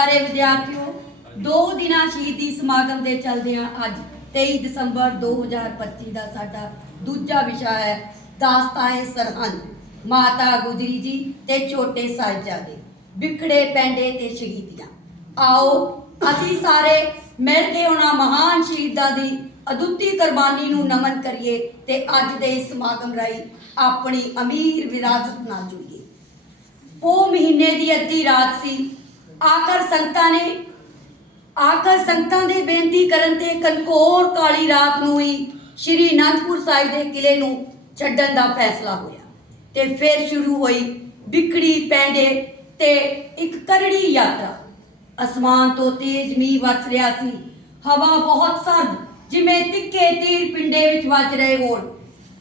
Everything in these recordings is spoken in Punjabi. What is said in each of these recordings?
ਪਿਆਰੇ ਵਿਦਿਆਰਥੀਓ, ਦੋ ਦਿਨਾਂ ਸ਼ਹੀਦੀ ਸਮਾਗਮ ਦੇ ਚੱਲਦਿਆਂ ਅੱਜ 23 ਦਸੰਬਰ 2025 ਦਾ ਸਾਡਾ ਦੂਜਾ ਵਿਸ਼ਾ ਹੈ ਦਾਸਤਾਏ ਸਰਹੰਦ। ਮਾਤਾ ਗੁਜਰੀ ਜੀ ਤੇ ਛੋਟੇ ਸਾਹਿਬਜ਼ਾਦੇ, ਵਿਖੜੇ ਪੈਂਡੇ ਤੇ ਸ਼ਹੀਦੀਆਂ। ਆਓ, ਅਸੀਂ ਸਾਰੇ ਮਿਲ ਕੇ ਉਹਨਾਂ ਮਹਾਨ ਸ਼ਹੀਦਾਂ ਦੀ ਅਦੁੱਤੀ ਕੁਰਬਾਨੀ ਨੂੰ ਨਮਨ ਕਰੀਏ ਤੇ ਅੱਜ ਦੇ ਇਸ ਸਮਾਗਮ ਰਾਹੀਂ ਆਪਣੀ ਅਮੀਰ ਵਿਰਾਸਤ ਨਾਲ ਜੁੜੀਏ। ਉਹ ਮਹੀਨੇ ਦੀ ਅੱਧੀ ਰਾਤ ਸੀ ਆਖਰ ਸੰਗਤਾਂ ਨੇ ਆਖਰ ਸੰਗਤਾਂ ਦੇ ਬੇਨਤੀ ਕਰਨ ਤੇ ਕਨਕੋਰ ਕਾਲੀ ਰਾਤ ਨੂੰ ਹੀ ਸ਼੍ਰੀ ਅਨੰਦਪੁਰ ਸਾਹਿਬ ਦੇ ਕਿਲੇ ਨੂੰ ਛੱਡਣ ਦਾ ਫੈਸਲਾ ਹੋਇਆ। ਤੇ ਫਿਰ ਸ਼ੁਰੂ ਹੋਈ ਵਿਕੜੀ ਪੈਂਡੇ ਤੇ ਇੱਕ ਕਰੜੀ ਯਾਤਰਾ। ਅਸਮਾਨ ਤੋਂ ਤੇਜ਼ ਮੀਂਹ ਵਰਸ ਰਿਹਾ ਸੀ। ਹਵਾ ਬਹੁਤ ਸਰਦ, ਜਿਵੇਂ ਤਿੱਕੇ ਤੀਰ ਪਿੰਡੇ ਵਿੱਚ ਵੱਜ ਰਹੇ ਹੋਣ।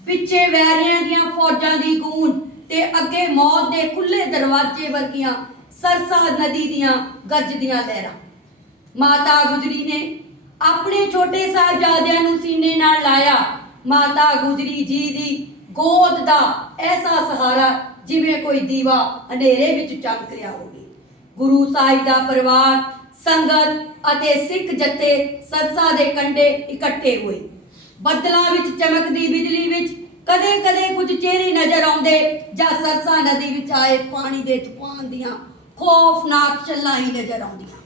ਪਿੱਛੇ ਵੈਰੀਆਂ ਦੀਆਂ ਫੌਜਾਂ ਦੀ ਗੂੰਜ ਤੇ ਅੱਗੇ ਮੌਤ ਦੇ ਖੁੱਲੇ ਦਰਵਾਜ਼ੇ ਵਰਗੀਆਂ ਸਰਸਾ ਨਦੀ ਦੀਆਂ ਗੱਜਦੀਆਂ ਲਹਿਰਾਂ। ਮਾਤਾ ਗੁਜਰੀ ਨੇ ਆਪਣੇ ਛੋਟੇ ਸਾਹਿਬਜ਼ਾਦਿਆਂ ਨੂੰ ਸੀਨੇ ਨਾਲ ਲਾਇਆ। ਮਾਤਾ ਗੁਜਰੀ ਜੀ ਦੀ ਗੋਦ ਦਾ ਐਸਾ ਸਹਾਰਾ ਜਿਵੇਂ ਕੋਈ ਦੀਵਾ ਹਨੇਰੇ ਵਿੱਚ ਚਮਕ ਰਿਹਾ ਹੋਵੇ। ਗੁਰੂ ਸਾਹਿਬ ਦਾ ਪਰਿਵਾਰ, ਸੰਗਤ ਅਤੇ ਸਿੱਖ ਜਥੇ ਸਰਸਾ ਦੇ ਕੰਢੇ ਇਕੱਠੇ ਹੋਏ। ਬੱਦਲਾਂ ਵਿੱਚ ਚਮਕਦੀ ਬਿਜਲੀ ਵਿੱਚ ਕਦੇ-ਕਦੇ ਕੁਝ ਚਿਹਰੇ ਨਜ਼ਰ ਆਉਂਦੇ ਜਾਂ ਸਰਸਾ ਨਦੀ ਵਿੱਚ ਆਏ ਪਾਣੀ ਦੇ ਤੂਫਾਨ ਦੀਆਂ ਖੌਫਨਾਕ ਛੱਲਾਂ ਹੀ ਨਜ਼ਰ ਆਉਂਦੀਆਂ।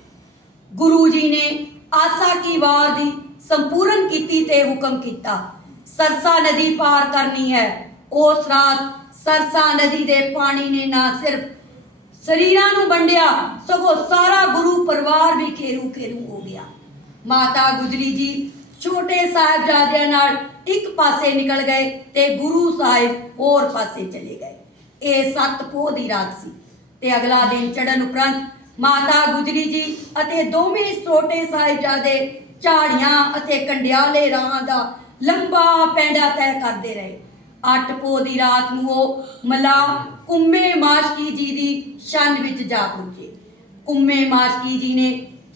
ਗੁਰੂ ਜੀ ਨੇ ਆਸਾ ਕੀ ਵਾਰ ਦੀ ਸੰਪੂਰਨ ਕੀਤੀ ਤੇ ਹੁਕਮ ਕੀਤਾ, ਸਰਸਾ ਨਦੀ ਪਾਰ ਕਰਨੀ ਹੈ। ਉਸ ਰਾਤ ਸਰਸਾ ਨਦੀ ਦੇ ਪਾਣੀ ਨੇ ਨਾ ਸਿਰਫ ਸਰੀਰਾਂ ਨੂੰ ਵੰਡਿਆ, ਸਗੋਂ ਸਾਰਾ ਗੁਰੂ ਪਰਿਵਾਰ ਵੀ ਖੇਰੂ ਖੇਰੂ ਹੋ ਗਿਆ। ਮਾਤਾ ਗੁਜਰੀ ਜੀ ਛੋਟੇ ਸਾਹਿਬਜ਼ਾਦਿਆਂ ਨਾਲ ਇੱਕ ਪਾਸੇ ਨਿਕਲ ਗਏ ਤੇ ਗੁਰੂ ਸਾਹਿਬ ਹੋਰ ਪਾਸੇ ਚਲੇ ਗਏ। ਇਹ ਸੱਤ ਪੋਹ ਦੀ ਰਾਤ ਸੀ। ਤੇ ਅਗਲਾ ਦਿਨ ਚੜਨ ਉਪਰੰਤ ਮਾਤਾ ਗੁਜਰੀ ਜੀ ਅਤੇ ਦੋਵੇਂ ਛੋਟੇ ਸਾਹਿਬਜ਼ਾਦੇ ਝਾੜੀਆਂ ਅਤੇ ਕੰਡਿਆਲੇ ਰਾਹਾਂ ਦਾ ਲੰਬਾ ਪੈਂਡਾ ਤੈਅ ਕਰਦੇ ਰਹੇ। ਅੱਠ ਪੋ ਦੀ ਰਾਤ ਨੂੰ ਉਹ ਮਲਾ ਕੁੰਮੇ ਮਾਸ਼ਕੀ ਜੀ ਦੀ ਸ਼ਰਨ ਵਿੱਚ ਜਾ ਪਹੁੰਚੇ। ਕੁੰਮੇ ਮਾਸ਼ਕੀ ਜੀ ਨੇ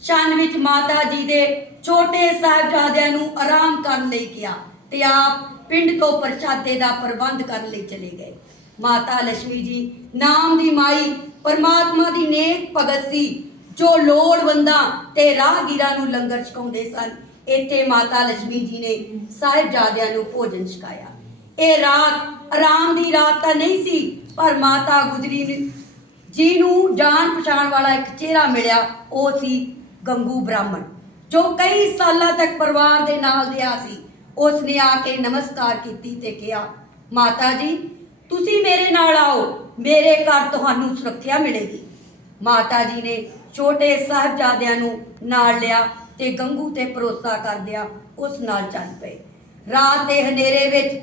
ਸ਼ਰਨ ਵਿੱਚ ਮਾਤਾ ਜੀ ਦੇ ਛੋਟੇ ਸਾਹਿਬਜ਼ਾਦਿਆਂ ਨੂੰ ਆਰਾਮ ਕਰਨ ਲਈ ਕਿਹਾ ਤੇ ਆਪ ਪਿੰਡ ਤੋਂ ਪ੍ਰਸ਼ਾਦੇ ਦਾ ਪ੍ਰਬੰਧ ਕਰਨ ਲਈ ਚਲੇ ਗਏ। ਮਾਤਾ ਲక్ష్ਮੀ ਜੀ, ਨਾਮ ਦੀ ਮਾਈ, ਪਰਮਾਤਮਾ ਦੀ ਨੇਕ ਭਗਤ ਸੀ। ਜੋ ਲੋੜਵੰਦਾਂ ਤੇ ਰਾਹਗੀਰਾਂ ਨੂੰ ਲੰਗਰ ਛਕਾਉਂਦੇ ਸਨ, ਇੱਥੇ ਮਾਤਾ ਲక్ష్ਮੀ ਜੀ ਨੇ ਸਾਹਿਬਜ਼ਾਦਿਆਂ ਨੂੰ ਭੋਜਨ ਛਕਾਇਆ। ਇਹ ਰਾਤ ਆਰਾਮ ਦੀ ਰਾਤ ਤਾਂ ਨਹੀਂ ਸੀ, ਪਰ ਮਾਤਾ ਗੁਜਰੀ ਜੀ ਨੂੰ ਜਾਣ ਪਛਾਣ ਵਾਲਾ ਇੱਕ ਚਿਹਰਾ ਮਿਲਿਆ, ਉਹ ਸੀ ਗੰਗੂ ਬ੍ਰਾਹਮਣ, ਜੋ ਕਈ ਸਾਲਾਂ ਤੱਕ ਪਰਿਵਾਰ ਦੇ ਨਾਲ ਰਿਹਾ ਸੀ। ਉਸ ਨੇ ਆ ਕੇ ਨਮਸਕਾਰ ਕੀਤੀ ਤੇ ਕਿਹਾ, ਮਾਤਾ ਜੀ ਤੁਸੀਂ ਮੇਰੇ ਨਾਲ ਆਓ, ਮੇਰੇ ਘਰ ਤੁਹਾਨੂੰ ਸੁਰੱਖਿਆ ਮਿਲੇਗੀ। ਮਾਤਾ ਜੀ ਨੇ ਛੋਟੇ ਸਾਹਿਬਜ਼ਾਦਿਆਂ ਨੂੰ ਨਾਲ ਲਿਆ ਤੇ ਗੰਗੂ ਤੇ ਭਰੋਸਾ ਕਰਦਿਆਂ ਉਸ ਨਾਲ ਚੱਲ ਪਏ। ਰਾਤ ਦੇ ਹਨੇਰੇ ਵਿੱਚ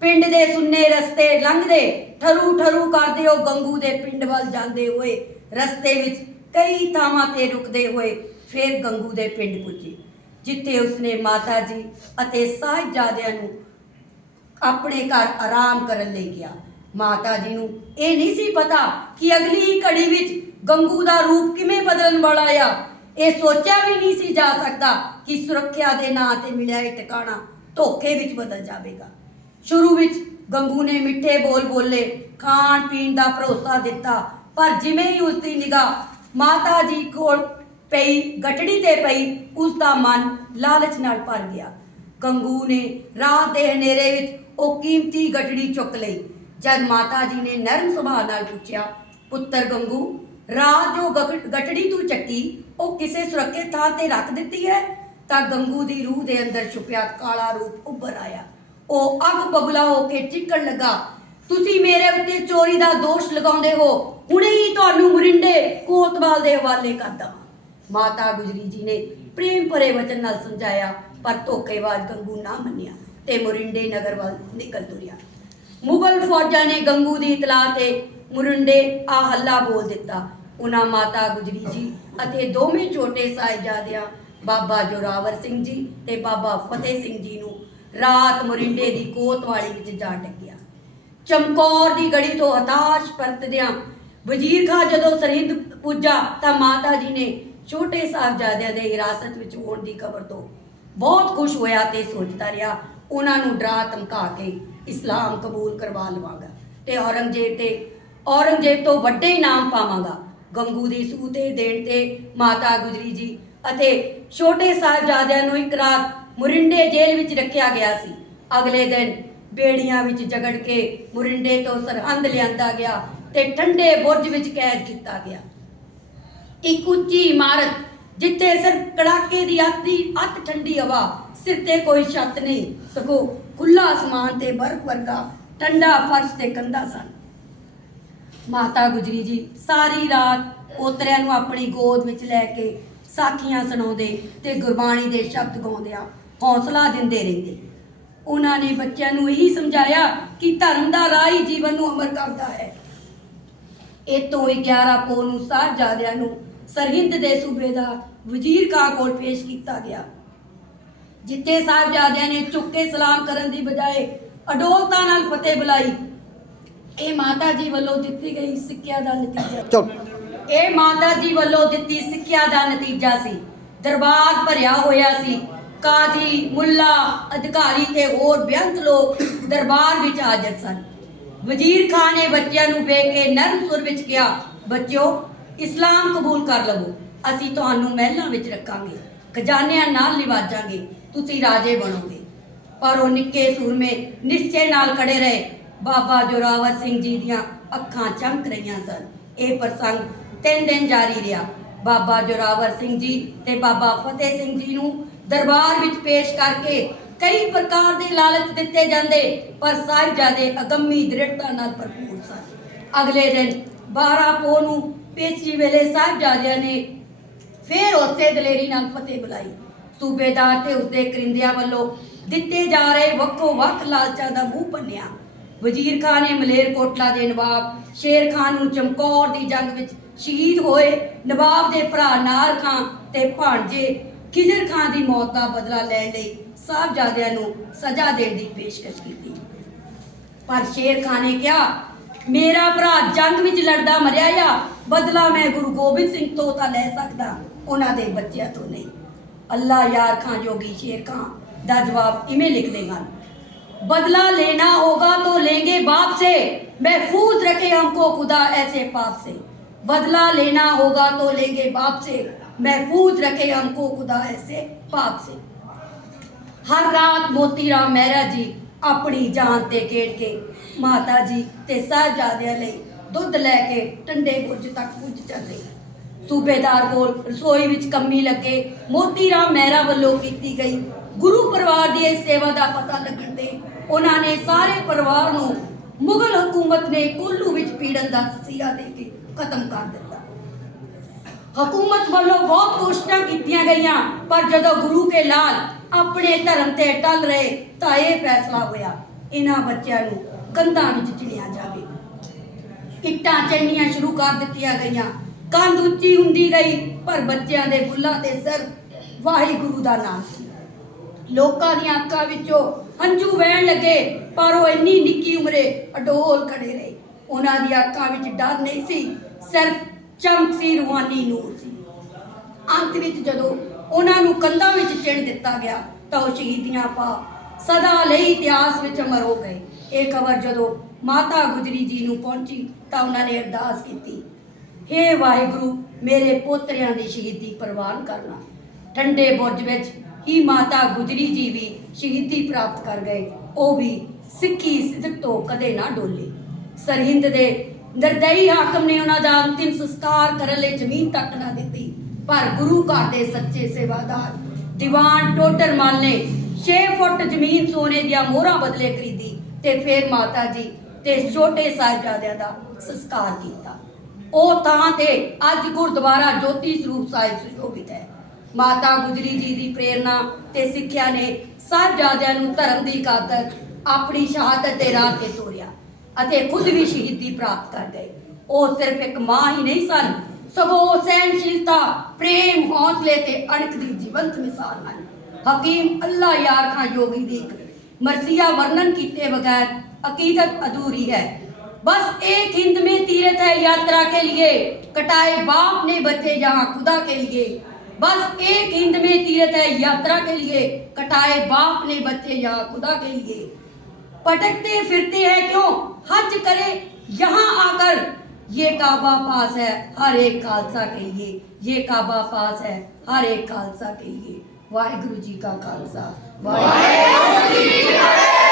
ਪਿੰਡ ਦੇ ਸੁੰਨੇ ਰਸਤੇ ਲੰਘਦੇ ਠਰੂ ਠਰੂ ਕਰਦੇ ਉਹ ਗੰਗੂ ਦੇ ਪਿੰਡ ਵੱਲ ਜਾਂਦੇ ਹੋਏ ਰਸਤੇ ਵਿੱਚ ਕਈ ਥਾਵਾਂ ਤੇ ਰੁਕਦੇ ਹੋਏ ਫਿਰ ਗੰਗੂ ਦੇ ਪਿੰਡ ਪੁੱਜੇ, ਜਿੱਥੇ ਉਸਨੇ ਮਾਤਾ ਜੀ ਅਤੇ ਸਾਹਿਬਜ਼ਾਦਿਆਂ ਨੂੰ ਆਪਣੇ ਘਰ ਆਰਾਮ ਕਰਨ ਲਈ ਗਿਆ ਮਾਤਾ ਜੀ ਨੂੰ। ਇਹ ਨਹੀਂ ਸੀ ਪਤਾ ਕਿ ਅਗਲੀ ਹੀ ਘੜੀ ਵਿੱਚ ਗੰਗੂ ਦਾ ਰੂਪ ਕਿਵੇਂ ਬਦਲਣ ਵਾਲਾ ਆ। ਇਹ ਸੋਚਿਆ ਵੀ ਨਹੀਂ ਸੀ ਜਾ ਸਕਦਾ ਕਿ ਸੁਰੱਖਿਆ ਦੇ ਨਾਂ ਤੇ ਮਿਲਿਆ ਇਹ ਟਿਕਾਣਾ ਧੋਖੇ ਵਿੱਚ ਬਦਲ ਜਾਵੇਗਾ। ਸ਼ੁਰੂ ਵਿੱਚ ਗੰਗੂ ਨੇ ਮਿੱਠੇ ਬੋਲ ਬੋਲੇ, ਖਾਣ ਪੀਣ ਦਾ ਭਰੋਸਾ ਦਿੱਤਾ, ਪਰ ਜਿਵੇਂ ਹੀ ਉਸ ਦੀ ਨਿਗਾਹ ਮਾਤਾ ਜੀ ਕੋਲ ਪਈ, ਗਟੜੀ ਤੇ ਪਈ, ਉਸ ਦਾ ਮਨ ਲਾਲਚ ਨਾਲ ਭਰ ਗਿਆ। ਗੰਗੂ ਨੇ ਰਾਤ ਦੇ ਹਨੇਰੇ ਵਿੱਚ ਉਹ ਕੀਮਤੀ ਗਟੜੀ ਚੁੱਕ ਲਈ। ਜਦ ਮਾਤਾ ਜੀ ਨੇ ਨਰਮ ਸੁਭਾਅ ਨਾਲ ਪੁੱਛਿਆ, ਪੁੱਤਰ ਗੰਗੂ, ਰਾਤ ਜੋ ਗਗ- ਗਟੜੀ ਤੂੰ ਚੱਕੀ, ਉਹ ਕਿਸੇ ਸੁਰੱਖਿਅਤ ਥਾਂ ਤੇ ਰੱਖ ਦਿੱਤੀ ਹੈ? ਤਾਂ ਗੰਗੂ ਦੀ ਰੂਹ ਦੇ ਅੰਦਰ ਛੁਪਿਆ ਕਾਲਾ ਰੂਪ ਉੱਭਰ ਆਇਆ। ਉਹ ਅੱਗ ਬਬਲਾ ਹੋ ਕੇ ਚਿੱਕਣ ਲੱਗਾ। ਤੁਸੀਂ ਮੇਰੇ ਉੱਤੇ ਚੋਰੀ ਦਾ ਦੋਸ਼ ਲਗਾਉਂਦੇ ਹੋ। ਹੁਣੇ ਹੀ ਤੁਹਾਨੂੰ ਮੁਰਿੰਡੇ ਕੋਤਵਾਲ ਦੇ ਹਵਾਲੇ ਕਰ ਦਵਾਂ। ਮਾਤਾ ਗੁਜਰੀ ਜੀ ਨੇ ਪ੍ਰੇਮ ਭਰੇ ਵਚਨ ਨਾਲ ਸਮਝਾਇਆ, ਪਰ ਧੋਖੇਬਾਜ਼ ਗੰਗੂ ਨਾ ਮੰਨਿਆ ਤੇ ਮੁਰਿੰਡੇ ਨਗਰ ਵੱਲ ਨਿਕਲ ਤੁਰਿਆ। ਮੁਗਲ ਫੌਜਾਂ ਨੇ ਗੰਗੂ ਦੀ ਇਤਲਾਹ ਤੇ ਮੁਰਿੰਡੇ ਆ ਹੱਲਾ ਬੋਲ ਦਿੱਤਾ। ਉਹਨਾਂ ਮਾਤਾ ਗੁਜਰੀ ਜੀ ਅਤੇ ਦੋਵੇਂ ਛੋਟੇ ਸਾਹਿਬਜ਼ਾਦਿਆਂ ਬਾਬਾ ਜੋਰਾਵਰ ਸਿੰਘ ਜੀ ਤੇ ਬਾਬਾ ਫਤਿਹ ਸਿੰਘ ਜੀ ਨੂੰ ਰਾਤ ਮੁਰਿੰਡੇ ਦੀ ਕੋਤਵਾਲੀ ਵਿੱਚ ਜਾ ਟੱਕਿਆ ਚਮਕੌਰ ਦੀ ਗੜੀ ਤੋਂ ਹਤਾਸ਼ ਪਰਤਦਿਆਂ ਵਜ਼ੀਰ ਖਾਂ ਜਦੋਂ ਸਰਹਿੰਦ ਪੁੱਜਾ ਤਾਂ ਮਾਤਾ ਜੀ ਨੇ ਛੋਟੇ ਸਾਹਿਬਜ਼ਾਦਿਆਂ ਦੇ ਹਿਰਾਸਤ ਵਿੱਚ ਹੋਣ ਦੀ ਖਬਰ ਤੋਂ ਬਹੁਤ ਖੁਸ਼ ਹੋਇਆ ਤੇ ਸੋਚਦਾ ਰਿਹਾ ਉਹਨਾਂ ਨੂੰ ਡਰਾ ਧਮਕਾ ਕੇ ਇਸਲਾਮ ਕਬੂਲ ਕਰਵਾ ਲਵਾਂਗਾ ਤੇ ਔਰੰਗਜ਼ੇਬ ਤੇ ਔਰੰਗਜ਼ੇਬ ਤੋਂ ਵੱਡੇ ਇਨਾਮ ਪਾਵਾਂਗਾ। ਗੰਗੂ ਦੀ ਸੂਹ ਤੇ ਦੇਣ ਤੇ ਮਾਤਾ ਗੁਜਰੀ ਜੀ ਅਤੇ ਛੋਟੇ ਸਾਹਿਬਜ਼ਾਦਿਆਂ ਨੂੰ ਇੱਕ ਰਾਤ ਮੁਰਿੰਡੇ ਜੇਲ੍ਹ ਵਿੱਚ ਰੱਖਿਆ ਗਿਆ ਸੀ। ਅਗਲੇ ਦਿਨ ਬੇੜੀਆਂ ਵਿੱਚ ਜਗੜ ਕੇ ਮੁਰਿੰਡੇ ਤੋਂ ਸਰਹੰਦ ਲਿਆਂਦਾ ਗਿਆ ਤੇ ਠੰਡੇ ਬੁਰਜ ਵਿੱਚ ਕੈਦ ਕੀਤਾ ਗਿਆ। ਇੱਕ ਉੱਚੀ ਇਮਾਰਤ ਜਿੱਥੇ ਸਿਰਫ ਕੜਾਕੇ ਦੀ ਅੱਤੀ ਅੱਤ ਠੰਡੀ ਹਵਾ ਸਿਰ ਤੇ ਕੋਈ ਛੱਤ ਨਹੀਂ, ਸਗੋਂ ਖੁੱਲਾ ਅਸਮਾਨ ਤੇ ਬਰਫ਼ ਵਰਗਾ ਠੰਡਾ ਫਰਸ਼ ਤੇ ਕੰਧਾ ਸਨ। ਮਾਤਾ ਗੁਜਰੀ ਜੀ, ਸਾਰੀ ਰਾਤ ਪੋਤਰਿਆਂ ਨੂੰ ਆਪਣੀ ਗੋਦ ਵਿੱਚ ਲੈ ਕੇ ਸਾਖੀਆਂ ਸੁਣਾਉਂਦੇ ਤੇ ਗੁਰਬਾਣੀ ਦੇ ਸ਼ਬਦ ਗਾਉਂਦਿਆਂ ਹੌਸਲਾ ਦਿੰਦੇ ਰਹਿੰਦੇ। ਉਹਨਾਂ ਨੇ ਬੱਚਿਆਂ ਨੂੰ ਇਹੀ ਸਮਝਾਇਆ ਕਿ ਧਰਮ ਦਾ ਰਾਹ ਹੀ ਜੀਵਨ ਨੂੰ ਅਮਰ ਕਰਦਾ ਹੈ। ਇਹ ਤੋਂ 11 ਪੋ ਨੂੰ ਸਾਹਿਬਜ਼ਾਦਿਆਂ ਨੂੰ ਸਰਹਿੰਦ ਦੇ ਸੂਬੇ ਦਾ ਵਜ਼ੀਰ ਖਾਂ ਕੋਲ ਪੇਸ਼ ਕੀਤਾ ਗਿਆ। ਜਿੱਥੇ ਸਾਹਿਬਜ਼ਾਦਿਆਂ ਨੇ ਝੁੱਕ ਕੇ ਸਲਾਮ ਕਰਨ ਦੀ ਬਜਾਏ ਅਡੋਲਤਾ ਨਾਲ ਫਤਿਹ ਬੁਲਾਈ ਇਹ ਮਾਤਾ ਜੀ ਵੱਲੋਂ ਦਿੱਤੀ ਗਈ ਸਿੱਖਿਆ ਦਾ ਨਤੀਜਾ। ਚੁੱਪ ਇਹ ਮਾਤਾ ਜੀ ਵੱਲੋਂ ਦਿੱਤੀ ਸਿੱਖਿਆ ਦਾ ਨਤੀਜਾ ਸੀ। ਦਰਬਾਰ ਭਰਿਆ ਹੋਇਆ ਸੀ। ਕਾਜੀ ਮੁੱਲਾ ਅਧਿਕਾਰੀ ਤੇ ਹੋਰ ਬੇਅੰਤ ਲੋਕ ਦਰਬਾਰ ਵਿੱਚ ਹਾਜ਼ਰ ਸਨ। ਵਜ਼ੀਰ ਖਾਨ ਨੇ ਬੱਚਿਆਂ ਨੂੰ ਵੇਖ ਕੇ ਨਰਮ ਸੁਰ ਵਿੱਚ ਕਿਹਾ ਬੱਚਿਓ ਇਸਲਾਮ ਕਬੂਲ ਕਰ ਲਵੋ। ਅਸੀਂ ਤੁਹਾਨੂੰ ਮਹਿਲਾਂ ਵਿੱਚ ਰੱਖਾਂਗੇ ਖਜ਼ਾਨਿਆਂ ਨਾਲ ਨਿਵਾਜਾਂਗੇ। ਤੁਸੀਂ ਰਾਜੇ ਬਣੋਗੇ। ਪਰ ਉਹ ਨਿੱਕੇ ਸੂਰਮੇ ਨਿਸ਼ਚੇ ਨਾਲ ਖੜੇ ਰਹੇ। ਬਾਬਾ ਜੋਰਾਵਰ ਸਿੰਘ ਜੀ ਦੀਆਂ ਅੱਖਾਂ ਚਮਕ ਰਹੀਆਂ ਸਨ। ਇਹ ਪ੍ਰਸੰਗ ਤਿੰਨ ਦਿਨ ਜਾਰੀ ਰਿਹਾ। ਬਾਬਾ ਜੋਰਾਵਰ ਸਿੰਘ ਜੀ ਤੇ ਬਾਬਾ ਫਤਿਹ ਸਿੰਘ ਜੀ ਨੂੰ ਦਰਬਾਰ ਵਿੱਚ ਪੇਸ਼ ਕਰਕੇ ਕਈ ਪ੍ਰਕਾਰ ਦੇ ਲਾਲਚ ਦਿੱਤੇ ਜਾਂਦੇ, ਪਰ ਸਾਹਿਬਜ਼ਾਦੇ ਅਗੰਮੀ ਦ੍ਰਿੜਤਾ ਨਾਲ ਭਰਪੂਰ ਸਨ। ਅਗਲੇ ਦਿਨ 12 ਪੋ ਨੂੰ ਪੇਸ਼ੀ ਵੇਲੇ ਸਾਹਿਬਜ਼ਾਦਿਆਂ ਨੇ ਫੇਰ ਉਸੇ ਦਲੇਰੀ ਨਾਲ ਫਤਿਹ ਬੁਲਾਈ। ਸੂਬੇਦਾਰ ਤੇ ਉਸਦੇ ਕਰਿੰਦਿਆਂ ਵੱਲੋਂ ਦਿੱਤੇ ਜਾ ਰਹੇ ਵੱਖੋ ਵੱਖ ਲਾਲਚਾਂ ਦਾ ਮੂੰਹ ਭੰਨਿਆ। ਵਜ਼ੀਰ ਖਾਨ ਨੇ ਮਲੇਰਕੋਟਲਾ ਦੇ ਨਵਾਬ ਸ਼ੇਰ ਖਾਨ ਨੂੰ ਚਮਕੌਰ ਦੀ ਜੰਗ ਵਿੱਚ ਸ਼ਹੀਦ ਹੋਏ ਨਵਾਬ ਦੇ ਭਰਾ ਨਾਰ ਖਾਨ ਤੇ ਭਾਣਜੇ ਖਿਜ਼ਰ ਖਾਨ ਦੀ ਮੌਤ ਦਾ ਬਦਲਾ ਲੈਣ ਲਈ ਸਾਹਿਬਜ਼ਾਦਿਆਂ ਨੂੰ ਸਜ਼ਾ ਦੇਣ ਦੀ ਪੇਸ਼ਕਸ਼ ਕੀਤੀ। ਪਰ ਸ਼ੇਰ ਖਾਨ ਨੇ ਕਿਹਾ, ਮੇਰਾ ਭਰਾ ਜੰਗ ਵਿੱਚ ਲੜਦਾ ਮਰਿਆ ਆ, ਬਦਲਾ ਮੈਂ ਗੁਰੂ ਗੋਬਿੰਦ ਸਿੰਘ ਤੋਂ ਤਾਂ ਲੈ ਸਕਦਾ, ਉਹਨਾਂ ਦੇ ਬੱਚਿਆਂ ਤੋਂ ਨਹੀਂ। ਅੱਲਾ ਯਾਰ ਖਾਨ ਜੋਗੀ ਸ਼ੇਰ ਖਾਨ ਦਾ ਜਵਾਬ ਇਵੇਂ ਲਿਖਦੇ ਹਨ बदला लेना होगा तो लेंगे बाप से महफूज रखे हमको खुदा ऐसे पाप से बदला लेना होगा तो लेंगे बाप से महफूज रखे हमको खुदा ऐसे पाप से ਹਰ ਰਾਤ ਮੋਤੀ ਰਾਮ ਮਹਿਰਾ ਜੀ ਆਪਣੀ ਜਾਨ ਤੇ ਖੇਡ ਕੇ ਮਾਤਾ ਜੀ ਤੇ ਸਾਹਿਬਜ਼ਾਦਿਆਂ ਲਈ ਦੁੱਧ ਲੈ ਕੇ ਟੰਡੇ ਬੁਰਜ ਤੱਕ ਪੁੱਜ ਜਾਂਦੇ ਸੂਬੇਦਾਰ ਕੋਲ ਰਸੋਈ ਵਿੱਚ ਕੰਮੀ ਲੱਗੇ, ਮੋਤੀ ਰਾਮ ਮਹਿਰਾ ਵੱਲੋਂ ਕੀਤੀ ਗਈ। ਗੁਰੂ ਪਰਿਵਾਰ ਦੀ ਇਸ ਸੇਵਾ ਦਾ ਪਤਾ ਲੱਗਣ ਤੇ ਉਹਨਾਂ ਨੇ ਸਾਰੇ ਪਰਿਵਾਰ ਨੂੰ ਮੁਗਲ ਹਕੂਮਤ ਨੇ ਕੋਲੂ ਵਿੱਚ ਪੀੜਨ ਦਾ ਤਸੀਹਾ ਦੇ ਕੇ ਖਤਮ ਕਰ ਦਿੱਤਾ। ਹਕੂਮਤ ਵੱਲੋਂ ਬਹੁਤ ਕੋਸ਼ਿਸ਼ਾਂ ਕੀਤੀਆਂ ਗਈਆਂ, ਪਰ ਜਦੋਂ ਗੁਰੂ ਕੇ ਲਾਲ ਆਪਣੇ ਧਰਮ ਤੇ ਟਲ ਰਹੇ, ਤਾਂ ਇਹ ਫੈਸਲਾ ਹੋਇਆ, ਇਹਨਾਂ ਬੱਚਿਆਂ ਨੂੰ ਕੰਧਾਂ ਵਿੱਚ ਚਿਣਿਆ ਜਾਵੇ। ਇੱਟਾਂ ਚੈਨੀਆਂ ਸ਼ੁਰੂ ਕਰ ਦਿੱਤੀਆਂ ਗਈਆਂ। ਕੰਧ ਉੱਚੀ ਹੁੰਦੀ ਗਈ, ਪਰ ਬੱਚਿਆਂ ਦੇ ਬੁੱਲਾਂ ਤੇ ਸਿਰ ਵਾਹਿਗੁਰੂ ਦਾ ਨਾਮ ਸੀ। ਲੋਕਾਂ ਦੀਆਂ ਅੱਖਾਂ ਵਿੱਚੋਂ ਹੰਝੂ ਵਹਿਣ ਲੱਗੇ, ਪਰ ਉਹ ਇੰਨੀ ਨਿੱਕੀ ਉਮਰੇ ਅਡੋਲ ਖੜੇ ਰਹੇ। ਉਹਨਾਂ ਦੀਆਂ ਅੱਖਾਂ ਵਿੱਚ ਡਰ ਨਹੀਂ ਸੀ, ਸਿਰਫ ਚਮਕ ਸੀ, ਰੂਹਾਨੀ ਨੂਰ ਸੀ। ਅੰਤ ਵਿੱਚ ਜਦੋਂ ਉਹਨਾਂ ਨੂੰ ਕੰਧਾਂ ਵਿੱਚ ਚਿਣ ਦਿੱਤਾ ਗਿਆ, ਤਾਂ ਉਹ ਸ਼ਹੀਦੀਆਂ ਪਾ ਸਦਾ ਲਈ ਇਤਿਹਾਸ ਵਿੱਚ ਅਮਰ ਹੋ ਗਏ। ਇਹ ਖਬਰ ਜਦੋਂ ਮਾਤਾ ਗੁਜਰੀ ਜੀ ਨੂੰ ਪਹੁੰਚੀ, ਤਾਂ ਉਹਨਾਂ ਨੇ ਅਰਦਾਸ ਕੀਤੀ ਹੇ ਵਾਹਿਗੁਰੂ, ਮੇਰੇ ਪੋਤਰਿਆਂ ਦੀ ਸ਼ਹੀਦੀ ਪ੍ਰਵਾਨ ਕਰਨਾ। ਠੰਡੇ ਬੁਰਜ ਵਿੱਚ ਹੀ ਮਾਤਾ ਗੁਜਰੀ ਜੀ ਵੀ ਸ਼ਹੀਦੀ ਪ੍ਰਾਪਤ ਕਰ ਗਏ। ਉਹ ਵੀ ਸਿੱਖੀ ਸਿੱਧਕ ਤੋਂ ਕਦੇ ਨਾ ਡੋਲੇ। ਸਰਹਿੰਦ ਦੇ ਨਿਰਦਈ ਹਾਕਮ ਨੇ ਉਹਨਾਂ ਦਾ ਅੰਤਿਮ ਸੰਸਕਾਰ ਕਰਨ ਲਈ ਜ਼ਮੀਨ ਤੱਕ ਨਾ ਦਿੱਤੀ। ਪਰ ਗੁਰੂ ਘਰ ਦੇ ਸੱਚੇ ਸੇਵਾਦਾਰ, ਦੀਵਾਨ ਟੋਟਰ ਮਲ ਨੇ 6 ਫੁੱਟ ਜ਼ਮੀਨ ਸੋਨੇ ਦੀਆਂ ਮੋਹਰਾਂ ਬਦਲੇ ਖਰੀਦੀ ਤੇ ਫਿਰ ਮਾਤਾ ਜੀ ਤੇ ਛੋਟੇ ਸਾਹਿਬਜ਼ਾਦਿਆਂ ਦਾ ਸੰਸਕਾਰ ਕੀਤਾ। ਉਹ ਥਾਂ ਤੇ ਅੱਜ ਗੁਰਦੁਆਰਾ ਜੋਤੀ ਸਰੂਪ ਸਾਹਿਬ ਸੁਸ਼ੋਭਿਤ ਹੈ। ਮਾਤਾ ਗੁਜਰੀ ਜੀ ਦੀ ਪ੍ਰੇਰਣਾ ਤੇ ਸਿੱਖਿਆ ਨੇ ਸਾਹਿਬਜ਼ਾਦਿਆਂ ਨੂੰ ਧਰਮ ਦੀ ਖਾਤਰ ਆਪਣੀ ਸ਼ਹਾਦਤ ਦੇ ਰਾਹ ਤੇ ਤੋਰਿਆ ਅਤੇ ਖੁਦ ਵੀ ਸ਼ਹੀਦੀ ਪ੍ਰਾਪਤ ਕਰ ਗਏ। ਉਹ ਸਿਰਫ ਇੱਕ ਮਾਂ ਹੀ ਨਹੀਂ ਸਨ, ਸਗੋਂ ਸਹਿਨਸ਼ੀਲਤਾ ਪ੍ਰੇਮ, ਹੌਸਲੇ ਤੇ ਅਣਖ ਦੀ ਜੀਵੰਤ ਮਿਸਾਲ ਹਨ। ਹਕੀਮ ਅੱਲਾ ਯਾਰ ਖਾਂ ਯੋਗੀ ਦੀ ਮਰਸੀਆ ਵਰਣਨ ਕੀਤੇ ਬਗੈਰ ਅਕੀਦਤ ਅਧੂਰੀ ਹੈ। बस एक हिंद में तीर्थ है यात्रा के लिए। कटाए बाप ने बचे जहाँ खुदा के लिए। बस एक हिंद में तीर्थ है यात्रा के लिए। कटाए बाप ने बच्चे यहाँ खुदा के लिए। पटकते फिरते हैं क्यों? हज करे यहाँ आकर। ये काबा पास है हर एक खालसा के लिए। ये काबा पास है हर एक खालसा के लिए। वाहिगुरु जी का खालसा। वाहिगुरु जी की